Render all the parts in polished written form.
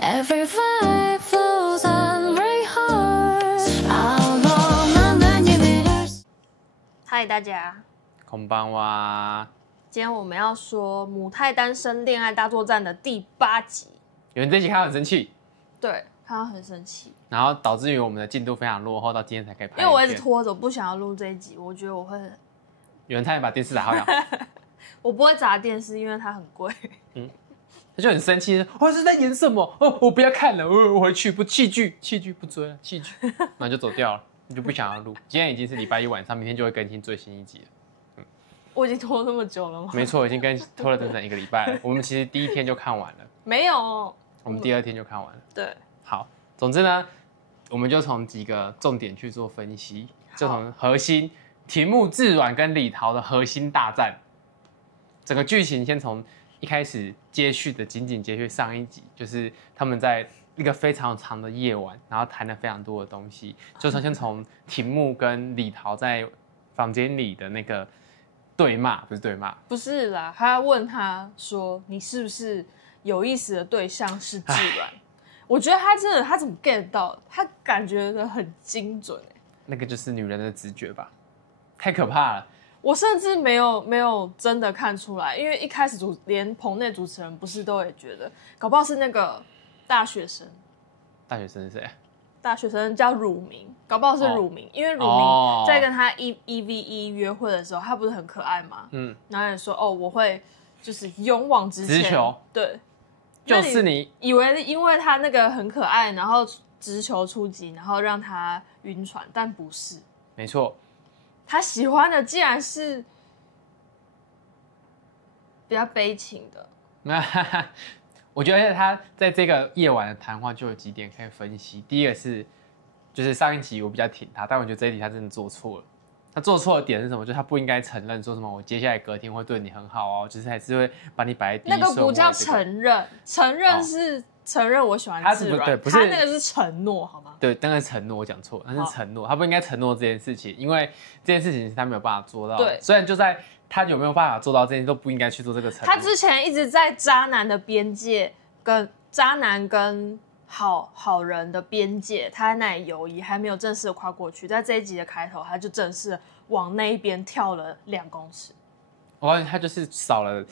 Every vibe flows on my heart. How long 난 난 예민할嗨，大家，こんばんは。今天我们要说《母胎单身恋爱大作战》的第8集。有人这集看到很生气，对，看到很生气，然后导致于我们的进度非常落后，到今天才可以拍。因为我一直拖着，我不想要录这一集，我觉得我会，有人差点把电视打坏了，我不会砸电视，因为它很贵。他就很生气，我是在演什么？哦，我不要看了，我回去不弃剧不追了，弃剧，然后就走掉了，你就不想要录。今天已经是礼拜一晚上，明天就会更新最新一集了。我已经拖那么久了吗？没错，已经拖了整整1个礼拜了。我们其实第1天就看完了，没有，我们第2天就看完了。对，好，总之呢，我们就从几个重点去做分析，就从核心田木智软跟李桃的核心大战，整个剧情先从一开始接续的紧紧接续上一集，就是他们在一个非常长的夜晚，然后谈了非常多的东西，就先从田木跟李桃在房间里的那个对骂，不是对骂，不是啦，他问他说：“你是不是有意思的对象是智软？”我觉得他真的，他怎么 get 到？他感觉的很精准那个就是女人的直觉吧，太可怕了。我甚至没有真的看出来，因为一开始连棚内主持人不是都也觉得，搞不好是那个大学生。大学生是谁？大学生叫汝明，搞不好是汝明，因为汝明在跟他1v1约会的时候，他不是很可爱吗？然后也说哦，我会就是勇往直前，直球，对，就是你以为因为他那个很可爱，然后直球出击，然后让他晕船，但不是，没错。他喜欢的竟然是比较悲情的。我觉得他在这个夜晚的谈话就有几点可以分析。第一个是，就是上一集我比较挺他，但我觉得这一集他真的做错了。他做错的点是什么？就是他不应该承认说什么我接下来隔天会对你很好哦，就是还是会把你摆在第一顺位。那个不叫承认，承认是承认我喜欢自然，不是他那个是承诺，好吗？对，那个承诺我讲错了，那是承诺，他不应该承诺这件事情，因为这件事情是他没有办法做到的。对，虽然就在他有没有办法做到这件事，都不应该去做这个承诺。他之前一直在渣男的边界，跟渣男跟好人的边界，他在那里游移，还没有正式的跨过去。在这一集的开头，他就正式往那一边跳了2公尺。我发现他就是少了，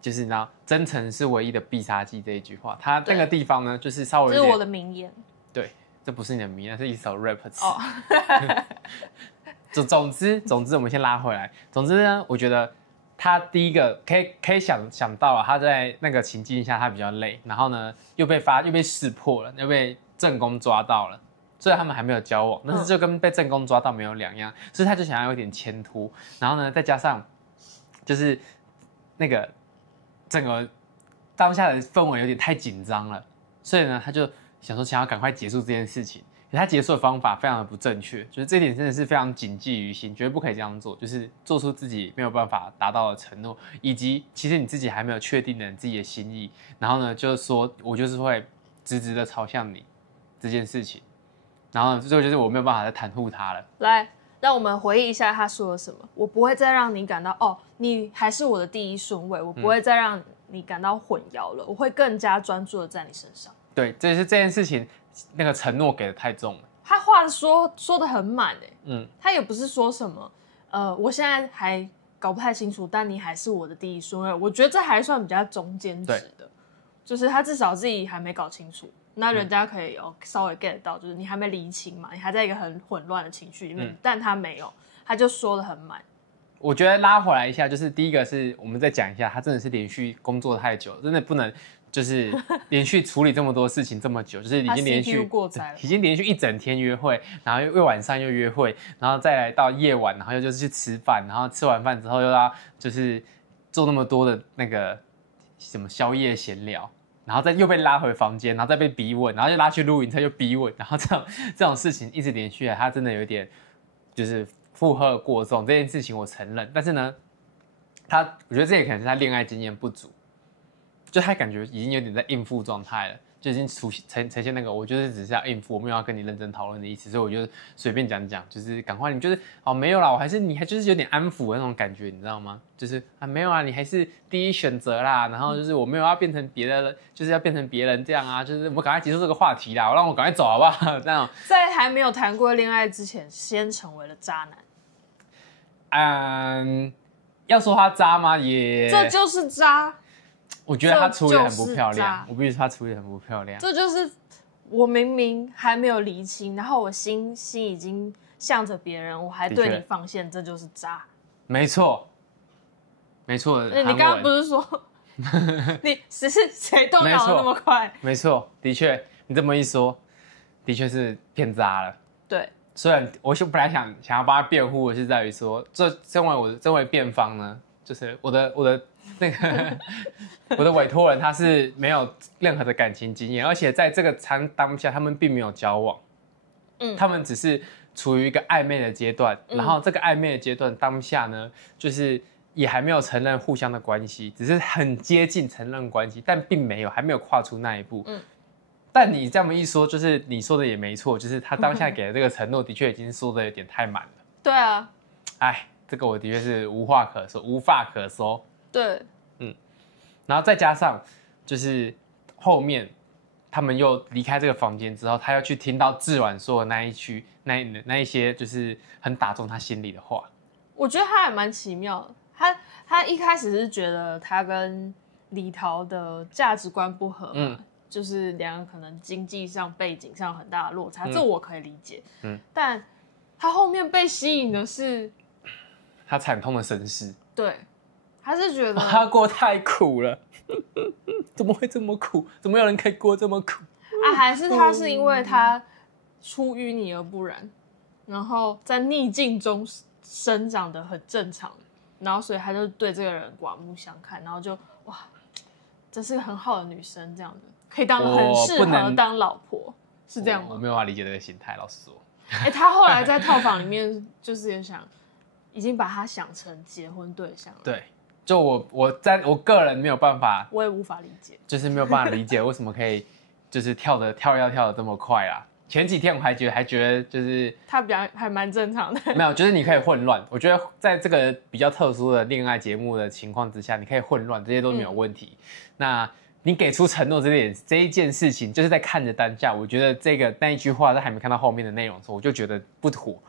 就是你知道，真诚是唯一的必杀技这一句话。他那个地方呢，就是稍微有点，这是我的名言。对，这不是你的名言，是一首 rap 词。哦总之，我们先拉回来。总之呢，我觉得他第一个可以想到了，他在那个情境下他比较累，然后呢又被识破了，又被正宫抓到了。虽然他们还没有交往，但是就跟被正宫抓到没有两样，所以他就想要有点前途。然后呢，再加上就是那个整个当下的氛围有点太紧张了，所以呢，他就想要赶快结束这件事情。可是他结束的方法非常的不正确，就是这一点真的是非常谨记于心，绝对不可以这样做，就是做出自己没有办法达到的承诺，以及其实你自己还没有确定的你自己的心意，然后呢，就是说我就是会直直的朝向你这件事情，然后呢，最后就是我没有办法再袒护他了。来，让我们回忆一下他说了什么。我不会再让你感到哦，你还是我的第一顺位，我不会再让你感到混淆了，我会更加专注的在你身上。对，这是这件事情那个承诺给的太重了。他话说的很满他也不是说什么我现在还搞不太清楚，但你还是我的第一顺位。我觉得这还算比较中间值的，就是他至少自己还没搞清楚，那人家可以稍微 get 到，就是你还没厘清嘛，你还在一个很混乱的情绪里面，但他没有，他就说得很满。我觉得拉回来一下，就是第一个是我们再讲一下，他真的是连续工作太久了，真的不能就是连续处理这么多事情这么久，就是已经连续过载了，已经连续1整天约会，然后又晚上又约会，然后再来到夜晚，然后又就是去吃饭，然后吃完饭之后又要就是做那么多的那个什么宵夜闲聊，然后又被拉回房间，然后再被逼问，然后又拉去录影车又逼问，然后这种事情一直连续来，他真的有点就是负荷过重，这件事情我承认，但是呢，我觉得这也可能是他恋爱经验不足，就他感觉已经有点在应付状态了，就已经呈现那个我就是只是要应付，我没有要跟你认真讨论的意思，所以我就随便讲，就是赶快你就是没有啦，你还就是有点安抚的那种感觉，你知道吗？就是没有啊，你还是第一选择啦，然后就是我没有要变成别的，就是要变成别人这样啊，就是我们赶快结束这个话题啦，让我赶快走好不好？这样在还没有谈过恋爱之前，先成为了渣男。要说他渣吗？这就是渣。我觉得他处理得很不漂亮，我必须说他处理得很不漂亮。这就是我明明还没有厘清，然后我心已经向着别人，我还对你放线，这就是渣。没错，没错。你刚刚不是说你只是谁动脑那么快？没错，的确，你这么一说，的确是偏渣了。对，虽然我本来想要帮他辩护的是在于说，身为辩方呢，就是我的那个我的委托人他是没有任何的感情经验，而且在这个当下他们并没有交往，他们只是处于一个暧昧的阶段，然后这个暧昧的阶段当下呢，就是也还没有承认互相的关系，只是很接近承认关系，但并没有还没有跨出那一步。但你这么一说，就是你说的也没错，就是他当下给的这个承诺的确已经说的有点太满了。对啊，哎，这个我的确是无话可说。对，然后再加上就是后面他们又离开这个房间之后，他又去听到志婉说的那一些就是很打中他心里的话。我觉得他还蛮奇妙的。他一开始是觉得他跟李桃的价值观不合嘛，就是两个可能经济上背景上有很大的落差，这我可以理解。但他后面被吸引的是他惨痛的身世。对。他是觉得他过太苦了，怎么会这么苦？怎么有人可以过这么苦啊？还是他是因为他出淤泥而不染，然后在逆境中生长得很正常，然后所以他就对这个人刮目相看，然后就哇，这是个很好的女生，这样的可以很适合当老婆，是这样吗？我没有办法理解这个心态，老实说。他后来在套房里面就是也想，已经把他想成结婚对象了。对。就我个人没有办法，我也无法理解，就是没有办法理解为什么可以就是跳得这么快啦。前几天我还觉得就是他还蛮正常的，没有，就是你可以混乱。我觉得在这个比较特殊的恋爱节目的情况之下，你可以混乱，这些都没有问题。那你给出承诺这一件事情，就是在看着当下，我觉得那一句话在还没看到后面的内容的时候，我就觉得不妥，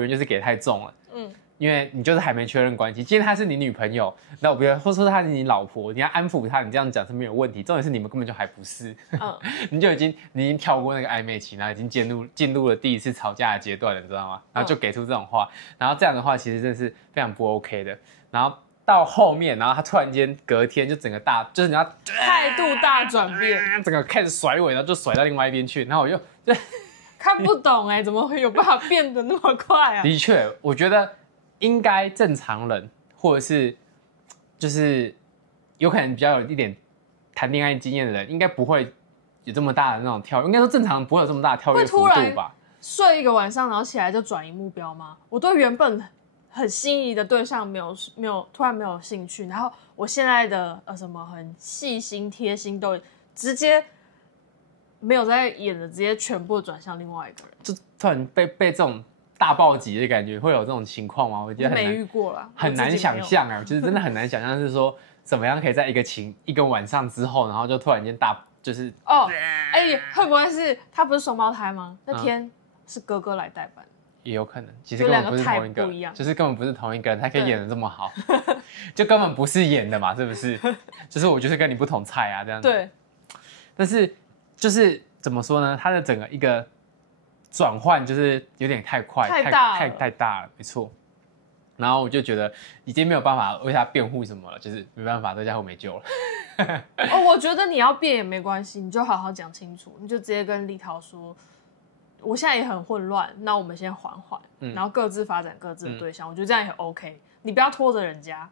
原因就是给太重了。因为你就是还没确认关系，今天她是你女朋友，那我比如说她是你老婆，你要安抚她，你这样讲是没有问题。重点是你们根本就还不是，你已经跳过那个暧昧期，然后已经进入了第一次吵架的阶段了，你知道吗？然后就给出这种话，然后这样的话其实真的是非常不 OK 的。然后到后面，然后他突然间隔天就整个就是你要态度大转变，整个开始甩尾，然后就甩到另外一边去，然后我就看不懂怎么会有办法变得那么快啊？的确，我觉得。应该正常人，或者是就是有可能比较有一点谈恋爱经验的人，应该不会有这么大的那种跳跃。应该说正常人不会有这么大的跳跃幅度吧？睡一个晚上，然后起来就转移目标吗？我对原本很心仪的对象突然没有兴趣，然后我现在的什么很细心贴心都直接没有在演的，直接全部转向另外一个人，就突然被这种。大暴击的感觉会有这种情况吗？我觉得没遇过啦，很难想象就是真的很难想象，是说怎么样可以在一个晚上之后，然后就突然间就是会不会是他不是双胞胎吗？那天是哥哥来代班，也有可能，其实根本不是同一个，就是根本不是同一个人，他可以演得这么好，就根本不是演的嘛，是不是？就是我就是跟你不同菜啊，这样子。对，但是就是怎么说呢？他的整个一个。转换就是有点太快，太大了，没错。然后我就觉得已经没有办法为他辩护什么了，就是没办法，这家伙没救了。我觉得你要辩也没关系，你就好好讲清楚，你就直接跟立陶说，我现在也很混乱，那我们先缓缓，然后各自发展各自的对象，我觉得这样也 OK。你不要拖着人家。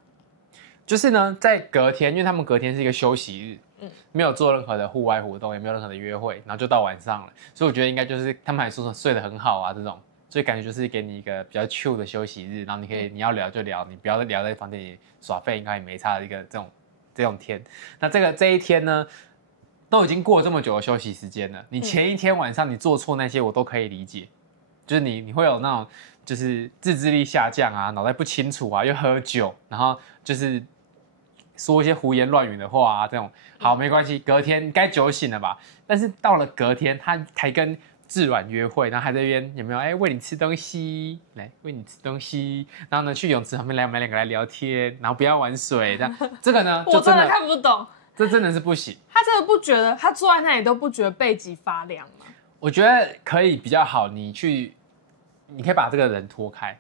就是呢，在隔天，因为他们隔天是一个休息日，没有做任何的户外活动，也没有任何的约会，然后就到晚上了，所以我觉得应该就是他们还说睡得很好啊这种，所以感觉就是给你一个比较 chill 的休息日，然后你要聊就聊，你不要聊在房间里耍废，应该也没差的一个这种天。那这一天呢，都已经过了这么久的休息时间了，你前一天晚上你做错那些我都可以理解，就是你会有那种就是自制力下降啊，脑袋不清楚啊，又喝酒，然后就是说一些胡言乱语的话啊，这种好没关系，隔天该酒醒了吧？但是到了隔天，他还跟志软约会，然后还在那边有没有？喂你吃东西，来喂你吃东西，然后呢去泳池旁边我们两个来聊天，然后不要玩水，这个呢我真的看不懂，这真的是不行。他真的不觉得他坐在那里都不觉得背脊发凉吗？我觉得可以比较好，你可以把这个人拖开，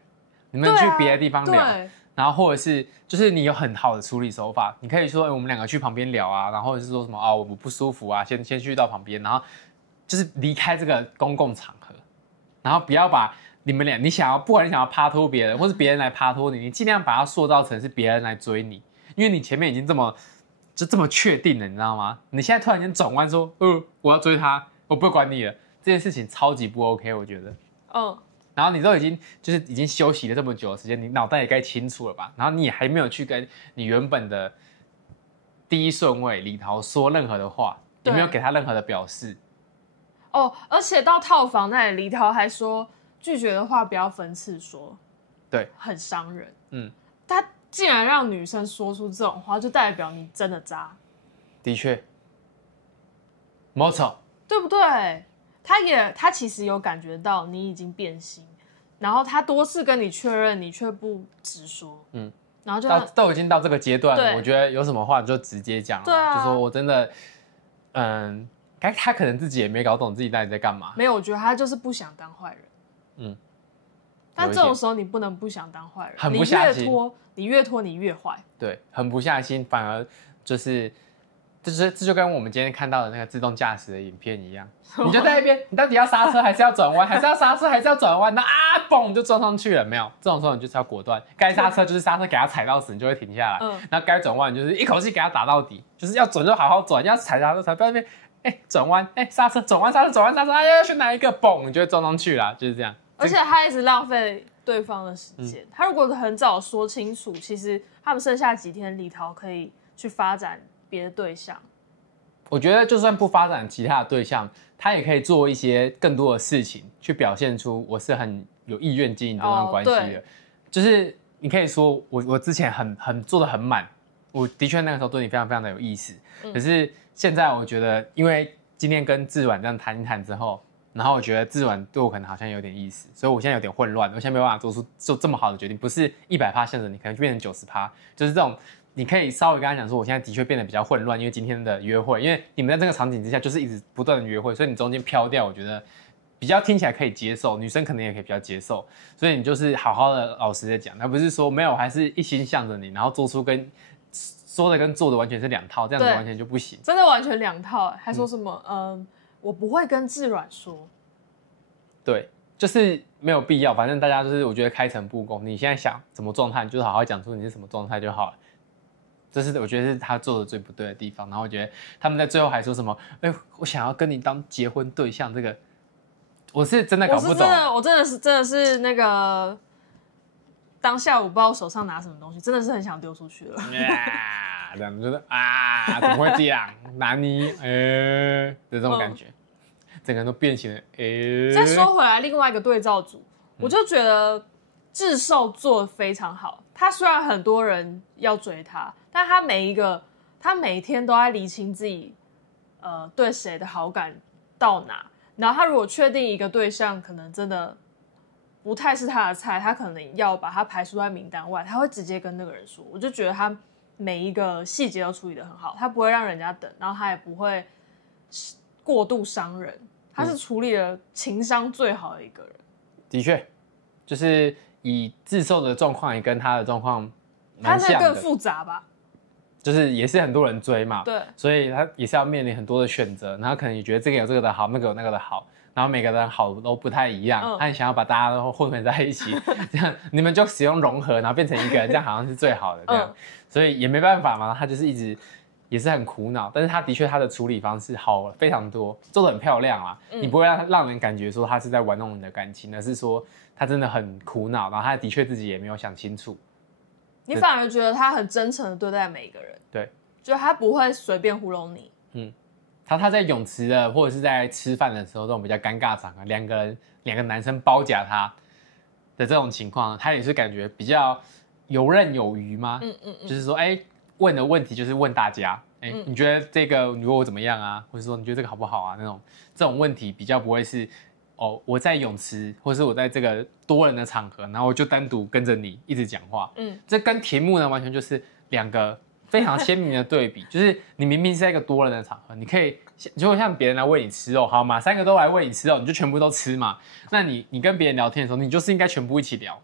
你们去别的地方聊。然后或者是就是你有很好的处理手法，你可以说，我们两个去旁边聊啊，然后或者是说什么我不舒服啊，先去到旁边，然后就是离开这个公共场合，然后不要把你们俩不管你想要趴拖别人，或是别人来趴拖你，你尽量把它塑造成是别人来追你，因为你前面已经这么确定了，你知道吗？你现在突然间转弯说，我要追他，我不会管你了，这件事情超级不 OK， 我觉得。然后你都已经休息了这么久的时间，你脑袋也该清楚了吧？然后你也还没有去跟你原本的第一顺位李桃说任何的话，也没有给他任何的表示。而且到套房那里，李桃还说拒绝的话不要分次说，对，很伤人。他竟然让女生说出这种话，就代表你真的渣。的确，没错，对不对？他其实有感觉到你已经变心，然后他多次跟你确认，你却不直说，然后就都已经到这个阶段了，我觉得有什么话就直接讲，对啊，就说我真的，他可能自己也没搞懂自己到底在干嘛。没有，我觉得他就是不想当坏人，但这种时候你不能不想当坏人，很不下心，你越拖你越坏，对，很不下心，反而就是这就跟我们今天看到的那个自动驾驶的影片一样，你就在那边，你到底要刹车还是要转弯，还是要刹车还是要转弯？那嘣就撞上去了，没有？这种时候你就是要果断，该刹车就是刹车，给它踩到死，你就会停下来。然后该转弯就是一口气给它打到底，就是要转就好好转，要踩刹车踩，不要那边转弯刹车转弯刹车转弯刹车，要去哪一个嘣，你就会撞上去啦，就是这样。而且他一直浪费对方的时间，他如果很早说清楚，其实他们剩下几天李桃可以去发展别的对象。我觉得就算不发展其他的对象，他也可以做一些更多的事情，去表现出我是很有意愿经营这段关系的。就是你可以说我之前很做得很满，我的确那个时候对你非常非常的有意思。可是现在我觉得，因为今天跟志软这样谈一谈之后，然后我觉得志软对我可能好像有点意思，所以我现在有点混乱，我现在没办法做这么好的决定，不是100%向着你，可能就变成90%，就是这种。你可以稍微跟他讲说，我现在的确变得比较混乱，因为今天的约会，因为你们在这个场景之下就是一直不断的约会，所以你中间飘掉，我觉得比较听起来可以接受，女生可能也可以比较接受，所以你就是好好的老实的讲，而不是说没有，我还是一心向着你，然后做出跟说的跟做的完全是两套，这样子完全就不行，真的完全两套，还说什么我不会跟志软说，对，就是没有必要，反正大家就是我觉得开诚布公，你现在想什么状态，你就是好好讲出你是什么状态就好了。这是我觉得是他做的最不对的地方，然后我觉得他们在最后还说什么，我想要跟你当结婚对象，这个我是真的搞不懂。我真的是那个当下我不知道我手上拿什么东西，真的是很想丢出去了。这样就是怎么会这样？拿你的这种感觉，整个人都变形了。再说回来，另外一个对照组，我就觉得智寿做得非常好。他虽然很多人要追他，但他每一天都在厘清自己对谁的好感到哪。然后他如果确定一个对象可能真的不太是他的菜，他可能要把他排除在名单外，他会直接跟那个人说。我就觉得他每一个细节都处理得很好，他不会让人家等，然后他也不会过度伤人，他是处理了情商最好的一个人。的确，就是以自受的状况也跟他的状况蛮像的，他那更复杂吧？就是也是很多人追嘛，对，所以他也是要面临很多的选择，然后可能也觉得这个有这个的好，那个有那个的好，然后每个人好都不太一样，他也想要把大家都混在一起，这样你们就使用融合，然后变成一个人，这样好像是最好的这样，所以也没办法嘛，他就是一直也是很苦恼，但是他的确他的处理方式好非常多，做得很漂亮啊，你不会让人感觉说他是在玩弄你的感情，而是说他真的很苦恼，然后他的确自己也没有想清楚。你反而觉得他很真诚的对待每一个人，对，就他不会随便糊弄你。他在泳池的或者是在吃饭的时候这种比较尴尬的场合，两个男生包夹他的这种情况，他也是感觉比较游刃有余吗？就是说，问的问题就是问大家，你觉得这个如果我怎么样啊，或者说你觉得这个好不好啊？这种问题比较不会是我在泳池，或者是我在这个多人的场合，然后我就单独跟着你一直讲话。这跟题目呢完全就是两个非常鲜明的对比，就是你明明是在一个多人的场合，你可以如果像别人来喂你吃肉，好嘛，3个都来喂你吃肉，你就全部都吃嘛。那你跟别人聊天的时候，你就是应该全部一起聊。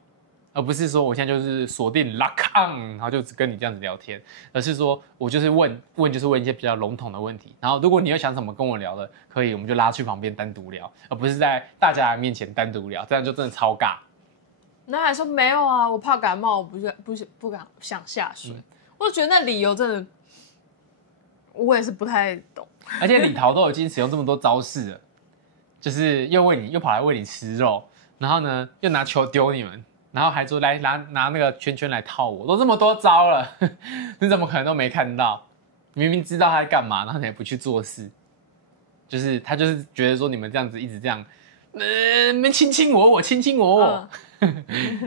而不是说我现在就是锁定 lock on， 然后就只跟你这样子聊天，而是说我就是问一些比较笼统的问题，然后如果你有想什么跟我聊的，可以我们就拉去旁边单独聊，而不是在大家面前单独聊，这样就真的超尬。那还说没有啊，我怕感冒，我不敢想下水。我就觉得那理由真的，我也是不太懂。而且李桃都已经使用这么多招式了，就是又跑来喂你吃肉，然后呢又拿球丢你们。然后还说来拿那个圈圈来套我，都这么多招了，你怎么可能都没看到？明明知道他在干嘛，然后你也不去做事，就是他就是觉得说你们这样子一直这样，你们亲我，亲我，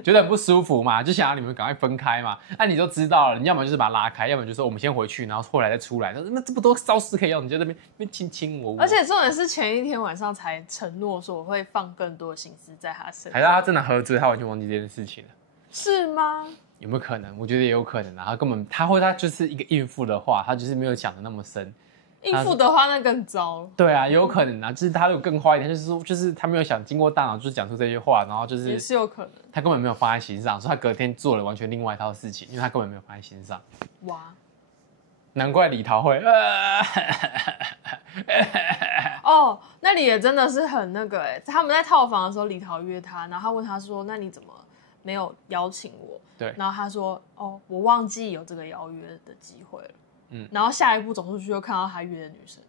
觉得很不舒服嘛，就想要你们赶快分开嘛。你都知道了，你要么就是把他拉开，要么就是我们先回去，然后后来再出来。那这么多招式可以用，你就在那边亲我。而且重点是前一天晚上才承诺说我会放更多的心思在他身上，还是他真的喝醉，他完全忘记这件事情了？是吗？有没有可能？我觉得也有可能啊。他就是一个应付的话，他就是没有想的那么深。应付的话那更糟了。对啊，也有可能啊，就是他如果更坏一点，就是他没有想经过大脑，就是讲出这些话，然后就是也是有可能，他根本没有放在心上，所以他隔天做了完全另外一套事情，因为他根本没有放在心上。哇，难怪李桃会。哦，那里也真的是很那个他们在套房的时候，李桃约他，然后他问他说：“那你怎么没有邀请我？”对，然后他说：“哦，我忘记有这个邀约的机会了。”然后下一步走出去又看到他约的女生，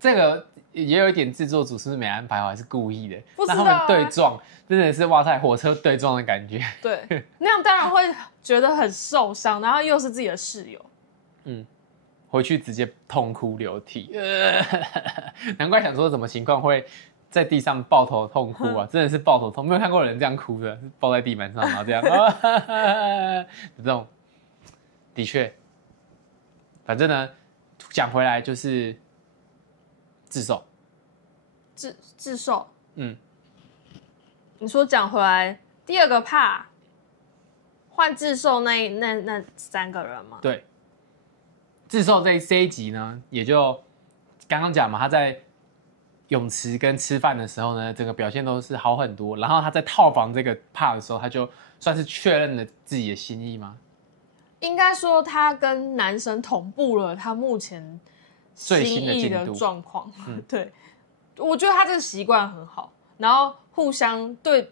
这个也有一点制作组是不是没安排好，还是故意的？不知道让他们对撞，真的是哇塞，火车对撞的感觉。对，那样当然会觉得很受伤，然后又是自己的室友，回去直接痛哭流涕，难怪想说什么情况会在地上抱头痛哭啊！真的是抱头痛，没有看过人这样哭的，是抱在地板上然后这样，这种的确。反正呢，讲回来就是自首，自首。你说讲回来，第二个怕换自首那3个人吗？对，自首这一集呢，也就刚刚讲嘛，他在泳池跟吃饭的时候呢，整个表现都是好很多。然后他在套房这个怕的时候，他就算是确认了自己的心意吗？应该说他跟男生同步了他目前心意的状况。对，我觉得他这个习惯很好，然后互相对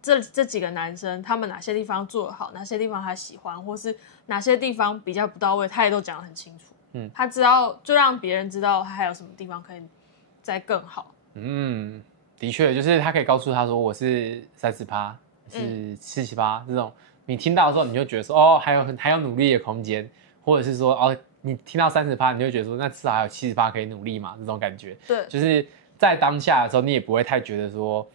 这几个男生，他们哪些地方做得好，哪些地方他喜欢，或是哪些地方比较不到位，他也都讲得很清楚。他知道就让别人知道他还有什么地方可以再更好。的确，就是他可以告诉他说我是30%，是70%这种。你听到的时候，你就觉得说，哦，还有努力的空间，或者是说，哦，你听到30%，你就觉得说，那至少还有70%可以努力嘛，这种感觉。对，就是在当下的时候，你也不会太觉得说，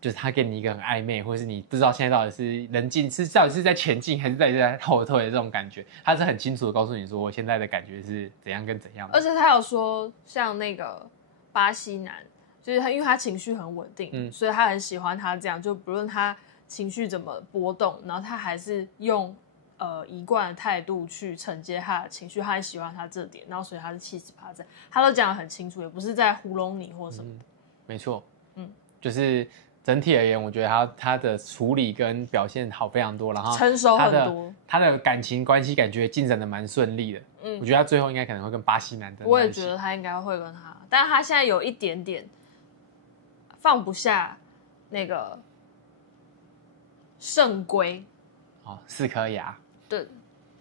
就是他给你一个很暧昧，或者是你不知道现在到底是人进，到底是在前进还是在后退的这种感觉，他是很清楚的告诉你说，我现在的感觉是怎样跟怎样的。而且他有说，像那个巴西男，就是他，因为他情绪很稳定，所以他很喜欢他这样，就不论他情绪怎么波动，然后他还是用一贯的态度去承接他的情绪，他很喜欢他这点，然后所以他是70%这样，他都讲得很清楚，也不是在糊弄你或什么的。没错，就是整体而言，我觉得他的处理跟表现好非常多，然后成熟很多，他的感情关系感觉进展的蛮顺利的。我觉得他最后应该可能会跟巴西男的。我也觉得他应该会跟他，但他现在有一点点放不下那个圣龟。4颗牙。对，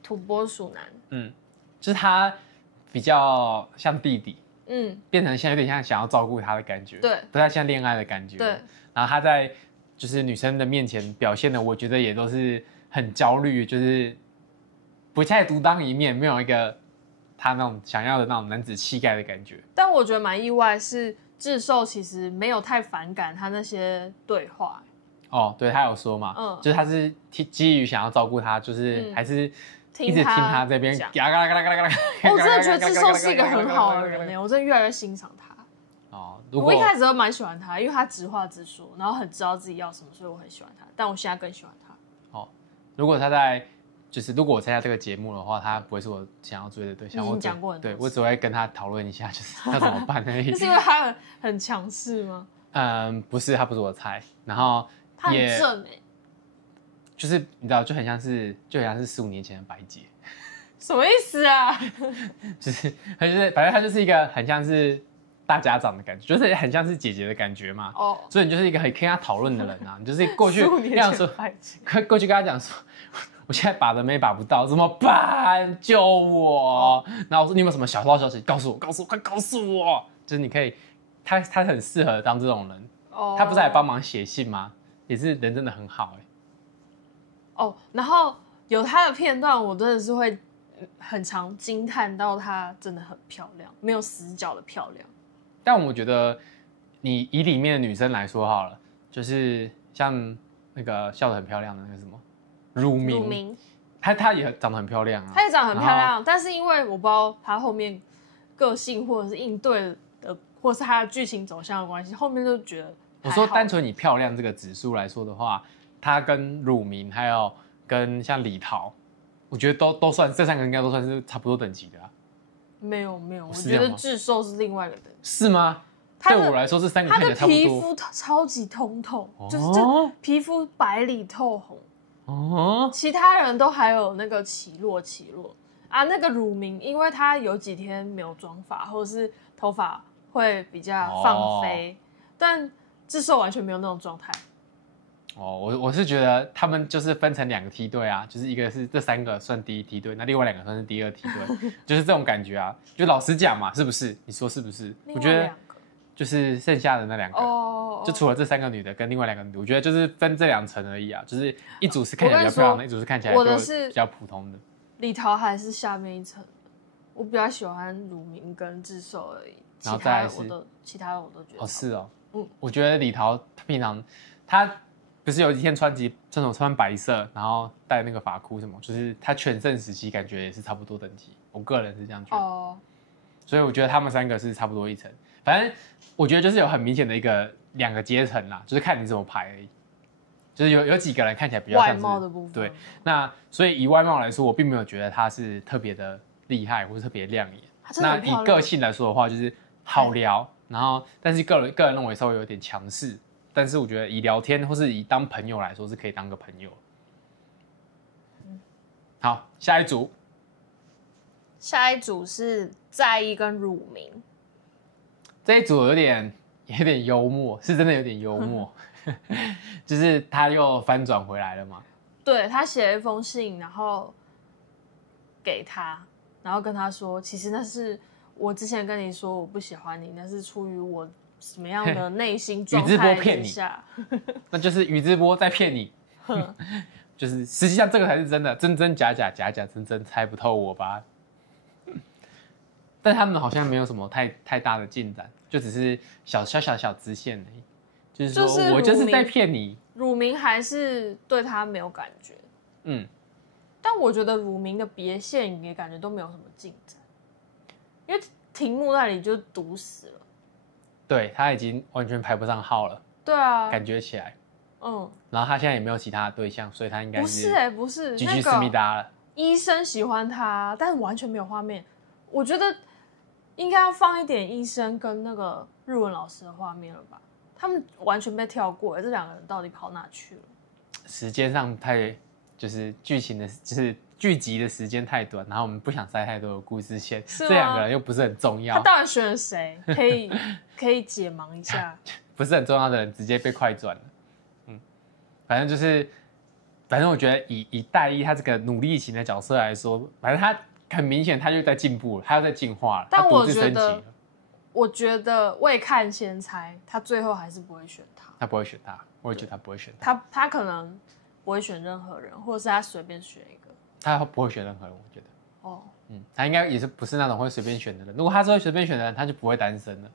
土拨鼠男。就是他比较像弟弟。变成现在有点像想要照顾他的感觉，对，不太像恋爱的感觉，对。然后他在就是女生的面前表现的，我觉得也都是很焦虑，就是不太独当一面，没有一个他那种想要的那种男子气概的感觉。但我觉得蛮意外，是智寿其实没有太反感他那些对话。哦，对他有说嘛，就是他是基于想要照顾他，就是还是一直听他这边嘎啦嘎啦嘎啦嘎啦。我真的觉得智寿是一个很好的人呢，我真的越来越欣赏他。哦，我一开始都蛮喜欢他，因为他直话直说，然后很知道自己要什么，所以我很喜欢他。但我现在更喜欢他。哦，如果他在，就是如果我参加这个节目的话，他不会是我想要追的对象。你已经讲过很多次，对我只会跟他讨论一下，就是要怎么办而已。那是因为他很强势吗？不是，他不是我的菜，然后他很正就是你知道，就很像是15年前的白洁。什么意思啊？就是反正他就是一个很像是大家长的感觉，就是很像是姐姐的感觉嘛。哦，所以你就是一个可以跟他讨论的人啊，你就是过去这样说，过去跟他讲说，我现在把的妹把不到，怎么办？救我！然后我说你有没有什么小道消息？告诉我，快告诉我！就是你可以，他很适合当这种人。哦，他不是还帮忙写信吗？也是人真的很好哦，然后有他的片段，我真的是会很常惊叹到她真的很漂亮，没有死角的漂亮。但我觉得，你以里面的女生来说好了，就是像那个笑得很漂亮的那个什么乳明，她也长得很漂亮啊，她也长得很漂亮，但是因为我不知道她后面个性或者是应对的，或者是她的剧情走向的关系，后面就觉得我说单纯以漂亮这个指数来说的话，她跟乳明还有跟像李桃。我觉得都算，这3个应该都算是差不多等级的啊。没有，我觉得智寿是另外一个等级。是吗？对我来说，这3个看起来差不多。他的皮肤超级通透，就是这皮肤白里透红。哦。其他人都还有那个起落啊，那个乳明，因为他有几天没有妆发，或者是头发会比较放飞，但智寿完全没有那种状态。哦，我是觉得他们就是分成2个梯队啊，就是一个是这3个算第1梯队，那另外2个算是第2梯队，就是这种感觉啊。就老实讲嘛，是不是？你说是不是？我觉得就是剩下的那2个，就除了这3个女的跟另外2个女的，我觉得就是分这2层而已啊。就是一组是看起来比较漂亮的，一组是看起来就比较普通的。李桃还是下面一层，我比较喜欢乳明跟智寿而已。然后再来是其他的我都觉得是哦，我觉得李桃她平常她。不是有一天穿白色，然后戴那个发箍什么，就是他全盛时期感觉也是差不多等级，我个人是这样觉得。哦，所以我觉得他们3个是差不多一层，反正我觉得就是有很明显的2个阶层啦，就是看你怎么排而已。就是有几个人看起来比较像是外貌的部分，对。那所以以外貌来说，我并没有觉得他是特别的厉害或是特别亮眼。那以个性来说的话，就是好聊，然后但是个人认为稍微有点强势。但是我觉得以聊天或是以当朋友来说，是可以当个朋友。好，下一组是在意跟乳明。这一组有点幽默，是真的有点幽默，就是他又翻转回来了嘛。对，他写了一封信，然后给他，然后跟他说，其实那是我之前跟你说我不喜欢你，那是出于我。什么样的内心状态之下，那就是宇智波在骗你，就是实际上这个才是真的，真真假假，假假真真，猜不透我吧。但他们好像没有什么太大的进展，就只是小支线而已。就是说我就是在骗你。乳明还是对他没有感觉，但我觉得乳明的别线也感觉都没有什么进展，因为题目那里就堵死了。对，他已经完全排不上号了。对啊，感觉起来。然后他现在也没有其他的对象，所以他应该不是继续思密达了。医生喜欢他，但是完全没有画面。我觉得应该要放一点医生跟那个日文老师的画面了吧？他们完全被跳过，这2个人到底跑哪去了？时间上就是剧情的，就是剧集的时间太短，然后我们不想塞太多的故事线，这2个人又不是很重要。他到底选了谁？可以解盲一下。不是很重要的人直接被快转了。反正我觉得以戴一他这个努力型的角色来说，反正他很明显他就在进步了，他又在进化了，但我觉得未看先猜，他最后还是不会选他。他不会选他，我也觉得他不会选他。他可能不会选任何人，或者是他随便选一个。他不会选任何人，我觉得。他应该也是不是那种会随便选的人。如果他是会随便选的人，他就不会单身了。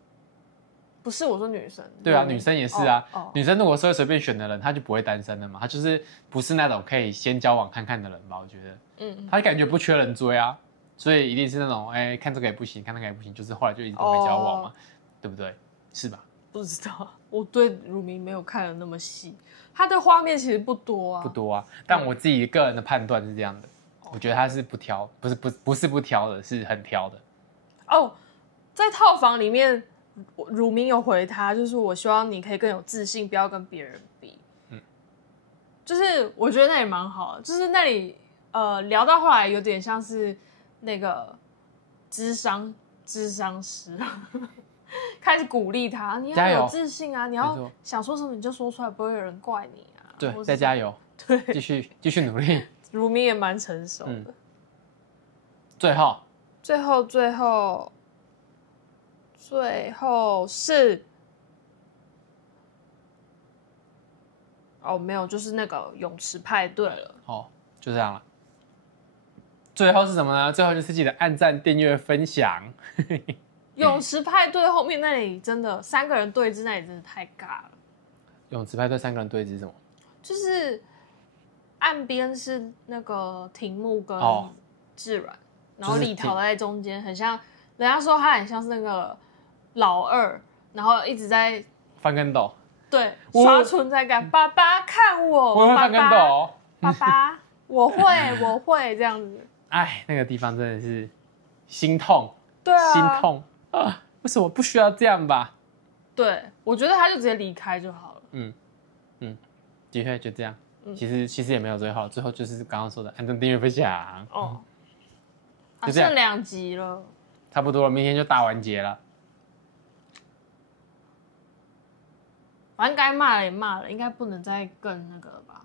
不是，我说女生。对啊，女生也是啊。女生如果是会随便选的人，她就不会单身了嘛。她就是不是那种可以先交往看看的人吧？我觉得，她感觉不缺人追啊，所以一定是那种看这个也不行，看那个也不行，就是后来就一直都没交往嘛，对不对？是吧？不知道，我对乳名没有看得那么细，他的画面其实不多啊，不多啊。但我自己个人的判断是这样的，我觉得他是不挑，不是不挑的，是很挑的。哦，在套房里面。乳名有回他，就是我希望你可以更有自信，不要跟别人比。就是我觉得那里蛮好的，就是那里聊到后来有点像是那个諮商師开始鼓励他，你要有自信啊，你要想说什么你就说出来，不会有人怪你啊。对，再加油，对，继续努力。乳名也蛮成熟的。最后是没有，就是那个泳池派对了。就这样了。最后是什么呢？最后就是记得按赞、订阅、分享。泳池派对后面那里真的3个人对峙，那里真的太尬了。泳池派对3个人对峙是什么？就是岸边是那个庭木跟志软，然后李桃在中间，很像人家说他很像是那个老二，然后一直在翻跟斗，对，刷存在感。爸爸看我，我会翻跟斗，爸爸，我会这样子。哎，那个地方真的是心痛，对啊，心痛啊！为什么不需要这样吧？对，我觉得他就直接离开就好了。的确就这样。其实也没有最后就是刚刚说的按赞、订阅、分享。就这样，剩2集了，差不多了，明天就大完结了。反正该骂了也骂了，应该不能再更那个了吧？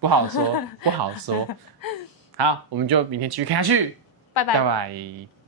不好说，不好说。好，我们就明天继续看下去。拜拜。拜拜。